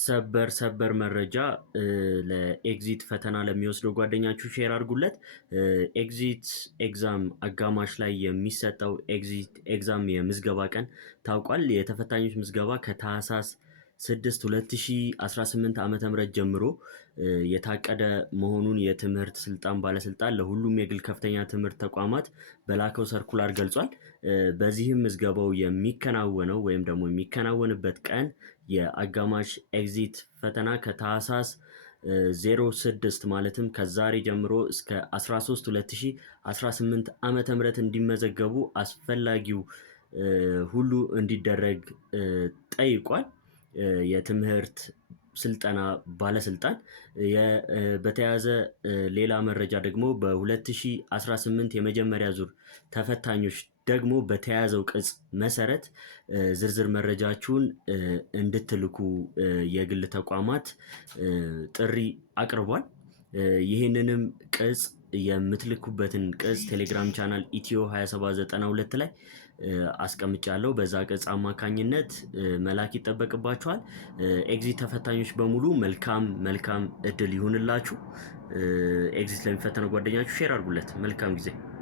ሰበር መረጃ ለኤግዚት ፈተና ለሚወስደው ጓደኛችሁ ሼር አድርጉለት። ኤግዚት ኤግዛም አጋማሽ ላይ የሚሰጠው ኤግዚት ኤግዛም የምዝገባ ቀን ታውቋል። የተፈታኞች ምዝገባ ከታህሳስ 6 2018 ዓመተ ምህረት ጀምሮ የታቀደ መሆኑን የትምህርት ስልጣን ባለስልጣን ለሁሉም የግል ከፍተኛ ትምህርት ተቋማት በላከው ሰርኩላር ገልጿል። በዚህም ምዝገባው የሚከናወነው ወይም ደግሞ የሚከናወንበት ቀን የአጋማሽ ኤግዚት ፈተና ከታህሳስ 06 ማለትም ከዛሬ ጀምሮ እስከ 13 2018 ዓመተ ምህረት እንዲመዘገቡ አስፈላጊው ሁሉ እንዲደረግ ጠይቋል። የትምህርት ስልጠና ባለስልጣን በተያያዘ ሌላ መረጃ ደግሞ በ2018 የመጀመሪያ ዙር ተፈታኞች ደግሞ በተያያዘው ቅጽ መሰረት ዝርዝር መረጃችሁን እንድትልኩ የግል ተቋማት ጥሪ አቅርቧል። ይህንንም ቅጽ የምትልኩበትን ቅጽ ቴሌግራም ቻናል ኢትዮ 2792 ላይ አስቀምጫለሁ። በዛ ቅጽ አማካኝነት መላክ ይጠበቅባችኋል። ኤግዚት ተፈታኞች በሙሉ መልካም እድል ይሁንላችሁ። ኤግዚት ለሚፈተነው ጓደኛችሁ ሼር አድርጉለት። መልካም ጊዜ